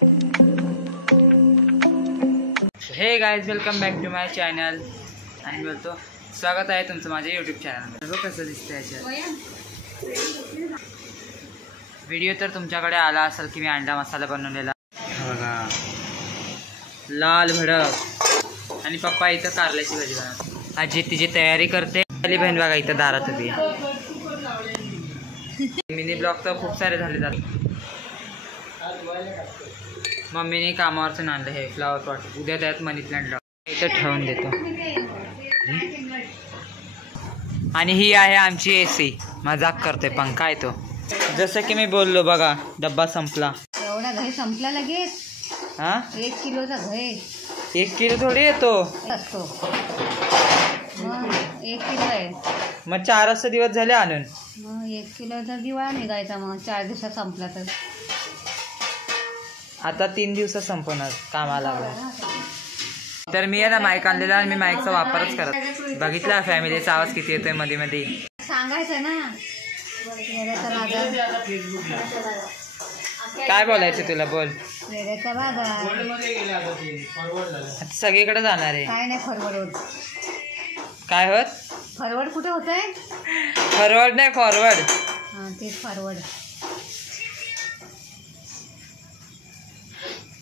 हे guys, welcome back to my channel. आणि बोलतो स्वागत आहे तुमचं माझ्या यूट्यूब चॅनलमध्ये. बघ कसं दिसतं याच्यात व्हिडिओ. तर तुमच्याकडे आला असेल की मी अंडा मसाला बनवलेला बघा, लाल भडक. आणि पप्पा इथं कारल्याची भाजी बनवते. आजी तिची तयारी करते. पहिली बहीण बघा इथं दारात उभी आहे. मिनी ब्लॉग तर खूप सारे झाले जातात. मम्मीने कामावरचं आणलं हे फ्लावर पॉट. उद्या त्यात मनी प्लांट लावतो, इथं ठेवून देतो. आणि ही आहे आमची एसी. मजाक करते पंखा आहे तो. जसं की मी बोललो बघा, डब्बा संपला. एवढा घे संपला लगेच. हा, 1 किलोचा घे. 1 किलो थोडी येतो असतो मग 1 किलो आहे. मग 4 वाजता दिवस झाले आणून. मग 1 किलोचा दिवाळा निघायचा. मग 4 दिवसात संपला तर आता 3 दिवसात संपणार कामाला. तर मी आहे ना माईक आणलेला आणि मी माईकचा वापरच करत. बघितला फॅमिलीचा आवाज किती येतोय मध्ये मध्ये. सांगायचं ना. काय बोलायचं तुला, बोल. सगळीकडे जाणार आहे. काय नाही फॉरवर्ड. काय होत? फॉरवर्ड कुठे होत आहे? फॉरवर्ड नाही, फॉरवर्ड. हां तेच फॉरवर्ड.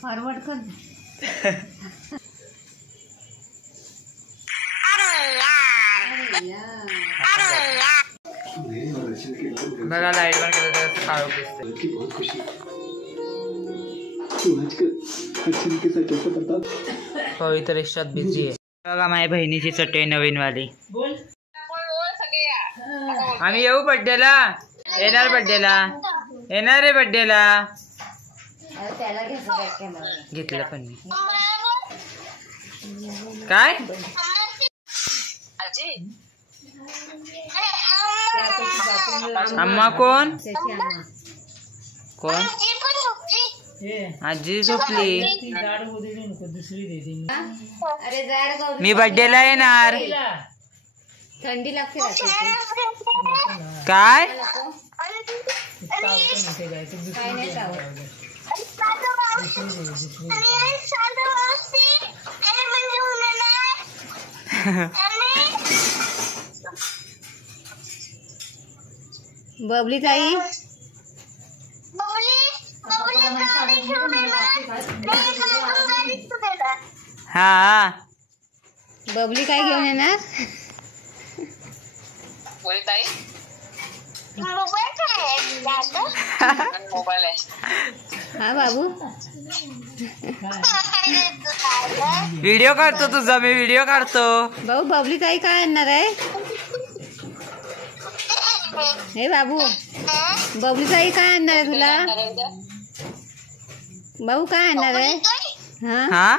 फॉरवर्ड कर. बघा लाईट बंद केलं तर काळोख दिसते. पवित्र रिक्षात बिझी आहे. बघा माझ्या बहिणीची चटई नवीन वाली. आम्ही येऊ बड्डेला. येणार बड्डेला. येणार रे बड्डेला. घेतलं पण मी. काय अम्मा कोण कोण? आजी झोपली. मी बड्डेला येणार. थंडी लागते. काय बबली ताई. हा, बबली काय घेऊन येणार? हा बाबू. व्हिडिओ काढतो तुझा मी. व्हिडिओ काढतो. भाऊ बबली ताई काय आणणार आहे? हे बाबू, बबली ताई काय आणणार आहे तुला? भाऊ काय आणणार आहे? हा,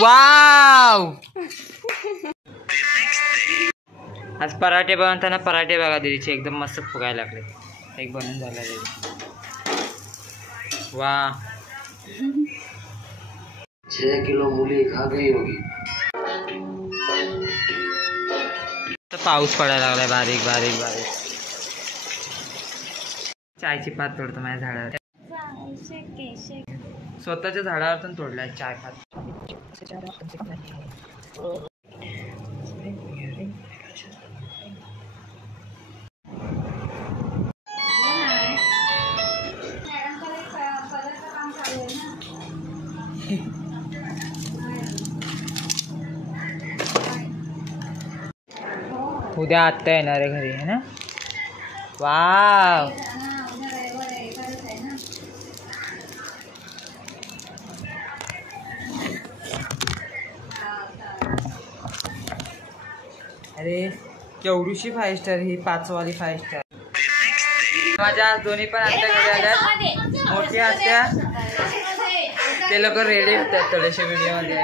वाव. आज पराठे बनवताना पराठे बघा दीदीचे एकदम मस्त फुगायला लागले. एक बनून झाला दीदी. वा, 6 किलो मूली खा गई होगी. पाऊस पडायला लागलाय बारीक बारीक बारीक. चायची पात तोडतो माझ्या झाडावर. स्वतःच्या झाडावरतून तोडलाय चाय पात. उद्या आत्ता येणार आहे घरी, है ना? वाव. अरे केवढीशी 5 स्टार ही 5 वाली 5 स्टार. माझ्या दोन्ही पण आत्या घरी आल्या. मोठी आत्या ते लोक रेडी होतात थोडेसे व्हिडिओ मध्ये.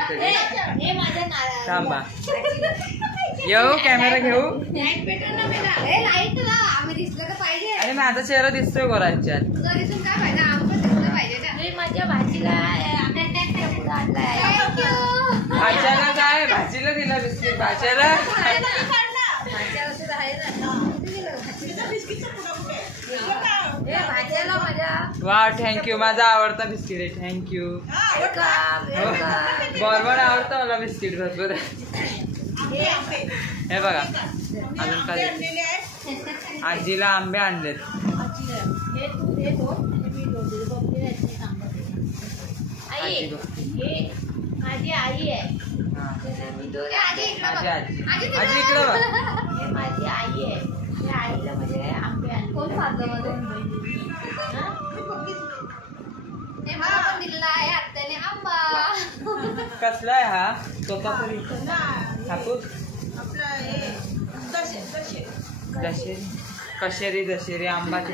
थांबा येऊ, कॅमेरा घेऊ. अरे माझा चेहरा दिसतोय गोरांच्यात. भाच्याला काय, भाजीला दिला बिस्किट. भाच्याला वा थँक्यू, माझा आवडता बिस्किट आहे. थँक्यू. बरोबर आवडतं मला बिस्किट भरपूर. हे बघा अजून काय आजीला आंबे आणलेत. माझी आई आहे. आजी इकडं बघ. माझी आई आहे. त्या आईला म्हणजे आंबे आणले. कोण कसला आहे हा? तोतापुरी हापूस कशेरी दशेरी आंबाचे.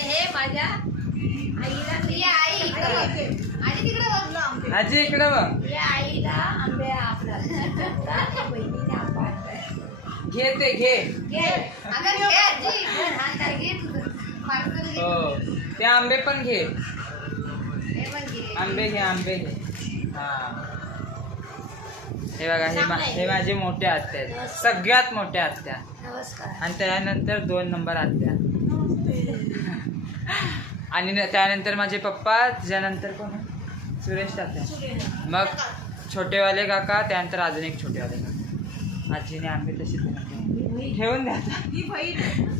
हे माझ्या आईला आजी इकडे बघ. या आईला आंबे आपला बहिणीने आंबा घे ते घे. हो ते आंबे पण घे. आंबे घे आंबे घे. हा हे बघा हे माझे मोठे आत्या आहेत. सगळ्यात मोठ्या आत्या. नमस्कार. आणि त्यानंतर 2 नंबर आत्या. आणि त्यानंतर माझे पप्पा. त्याच्यानंतर कोण? सुरेश तात्या. मग छोटेवाले काका. त्यानंतर अजून एक छोटेवाले काका. आजीने आंबे तसे ठेवून द्या.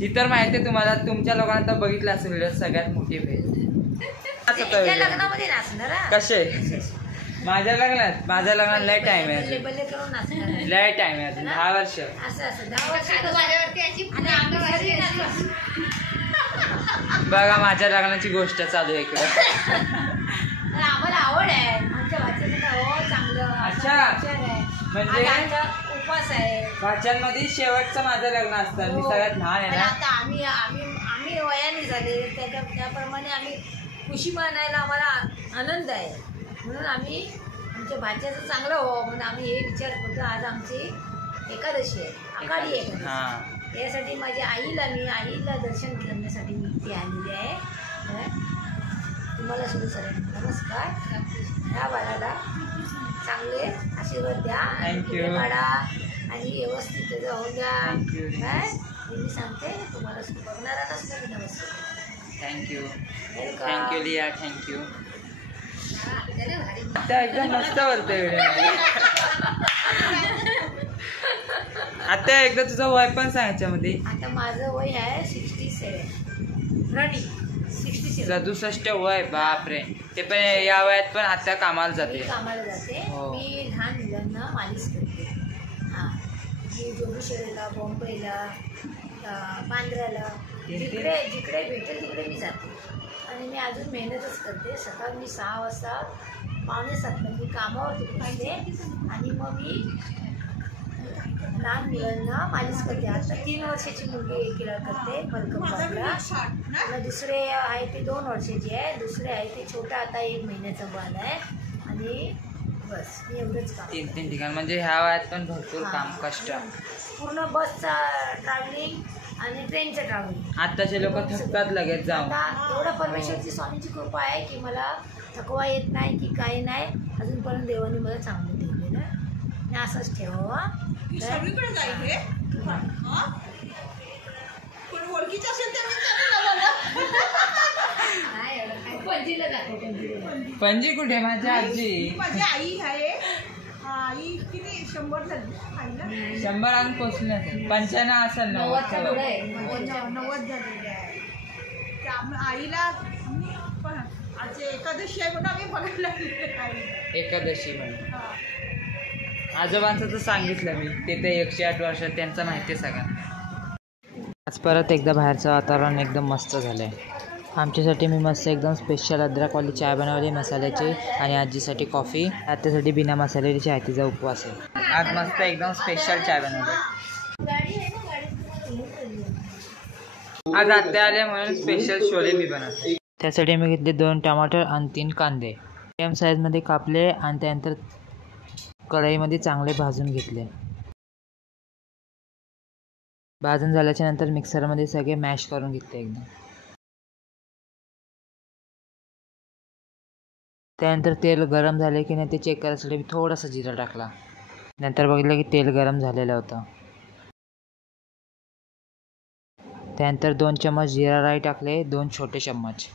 ही तर माहिती आहे तुम्हाला. तुमच्या लोकांना तर बघितलं असेल सगळ्यात मोठी भेट. कसे माझ्या लग्नात लय टाइम आहे. लय टाइम आहे अजून 10 वर्ष. बघा माझ्या लग्नाची गोष्ट चालू आहे इकडे. आम्हाला आवड आहे. आमच्या भाच्याचं चांगलं. अच्छा म्हणजे उपास आहे. भाच्यांमध्ये शेवटचं माझं लग्न असतं. मी सगळ्यात लहान आहे ना. आता आम्ही वयाने झाले. त्याप्रमाणे आम्ही खुशी मानायला आम्हाला आनंद आहे. म्हणून आम्ही आमच्या भाच्याचं चांगलं व्हावं म्हणून आम्ही हे विचार करतो. आज आमची एकादशी आहे. आषाढी एकादशी. यासाठी माझ्या आईला दर्शन करण्यासाठी मी इथे आलेली आहे. तुम्हाला सुरू सर नमस्कार. ह्या बाळाला चांगले आशीर्वाद द्या. काढा आणि व्यवस्थित होऊन द्या. मी सांगते तुम्हाला बघणारा नसतं की नमस्कार. थँक्यू लिया. थँक्यू. आता एकदम मस्त बोलतोय. आता एकदा तुझं वय पण सांग याच्यामध्ये. आता माझं वय आहे 67. 67 वय. बापरे. ते पण या वयात पण आता कामाला जाते. कामाला जाते. मी लहान मुलांना मालिश करते. हां मी जोगेश्वरीला, बॉम्बेला, बांद्र्याला जिकडे भेटेल तिकडे मी जाते. आणि मी अजून मेहनतच करते. सकाळी मी 6 वाजता 6:45 मी कामावरती पोहोचते. आणि मग मी लहान मुलांना मालिश करते. आता 3 वर्षाची मुलगी एकीला करते मलकमला. दुसरे आहे ते 2 वर्षाची आहे. दुसरे आहे ते छोटा आता 1 महिन्याचा बाळ आहे. आणि बस मी एवढंच काम. 3 ठिकाण म्हणजे ह्या वयात पण भरपूर काम कष्ट. पूर्ण बसचा ट्रॅव्हलिंग आणि ट्रेनचं ट्रॅव्हलिंग. आताचे लोक थकतात लगेच जाऊन. एवढं परमेश्वरची स्वामीची कृपा आहे की मला थकवा येत नाही की काही नाही. अजूनपर्यंत देवाने मला चांगलं ठेवलेलं आहे. आणि असंच ठेवावा. पणजी कुठे? माझी आजी. माझी आई आहे. आई किती 100 झाली. 100 आणि पोचले. 95 असेल. 90 झालेली आहे. आईला आज एकादशी आहे म्हणून आम्ही बघायला एकादशी म्हणून. आजोबांचं तर सांगितलं मी. ते 108 वर्ष त्यांचं माहिती आहे सगळ्यांना. आज परत एकदा बाहेरचं वातावरण एकदम मस्त झालं आहे. आमच्यासाठी मी मस्त एकदम स्पेशल अद्रकवाली चाय बनवली मसाल्याची. आणि आजीसाठी कॉफी. आत्यासाठी बिना मसाल्याची चाय. तिचा उपवास आहे. आज मस्त एकदम स्पेशल चाय बनवली. आज आत्या आले म्हणून स्पेशल छोले मी बनवले. त्यासाठी मी घेतले 2 टमाटर आणि 3 कांदे मीडियम साईजमध्ये कापले. आणि त्यानंतर कढईमध्ये चांगले भाजून घेतले. भाजून झाल्याच्या नंतर मिक्सरमध्ये सगळे मॅश करून घेतले एकदम. त्यानंतर तेल गरम झाले की नाही ते चेक करायसाठी थोडासा जिरा टाकला. नंतर बघितलं की तेल गरम झालेलं होतं. त्यानंतर 2 चम्मच जिरा राई टाकले, 2 छोटे चम्मच.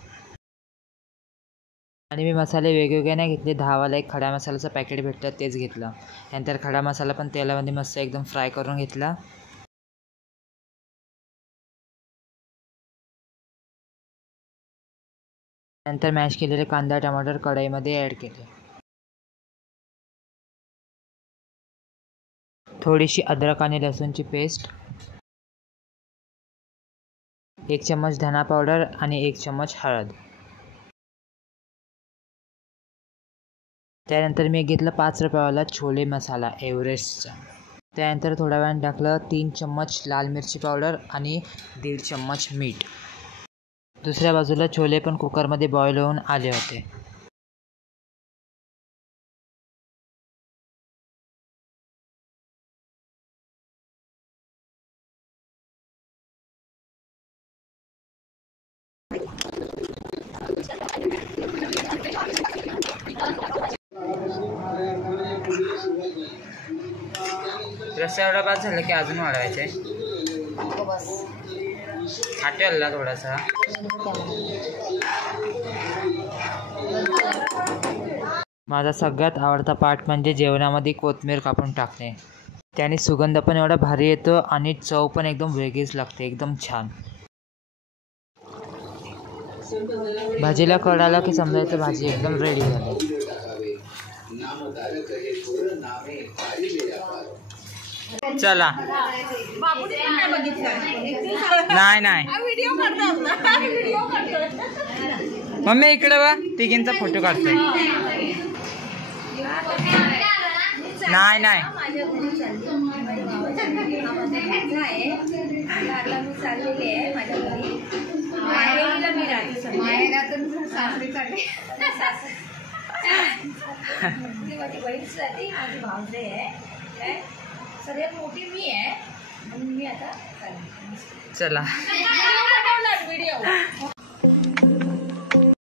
आणि मी मसाले वेगवेगळे नाही घेतले, 10 वाला एक खडा मसाल्याचं पॅकेट भेटतं तेच घेतलं. त्यानंतर खडा मसाला पण तेलामध्ये मस्त एकदम फ्राय करून घेतला. नंतर मॅश केलेले कांदा टमाटर कढईमध्ये ॲड केले. थोडीशी अद्रक आणि लसूणची पेस्ट, 1 चम्मच धना पावडर आणि 1 चम्मच हळद. त्यानंतर मी घेतलं 5 रुपयावाला छोले मसाला एव्हरेस्टचा. त्यानंतर थोड्या वेळाने टाकलं 3 चम्मच लाल मिरची पावडर आणि 1.5 चम्मच मीठ. दुसऱ्या बाजूला छोले पण कुकरमध्ये बॉईल होऊन आले होते. रस्सा एवढा बाद झाला की अजून वाढवायचे. आटेलला थोडासा. माझा सगळ्यात आवडता पार्ट म्हणजे जेवणामध्ये कोथिंबीर कापून टाकणे. त्याने सुगंध पण एवढा भारी येतो आणि चव पण एकदम वेगळीच लागते, एकदम छान. भाजीला कळ आला की समजायचं भाजी एकदम रेडी झाली. चला नाही मम्मी इकडे वा, तिघींचा फोटो काढतोय. नाही माझी बहीणच राहते, माझी भावजे आहे, सगळ्यात मोठी मी आहे म्हणून मी आता चला व्हिडिओ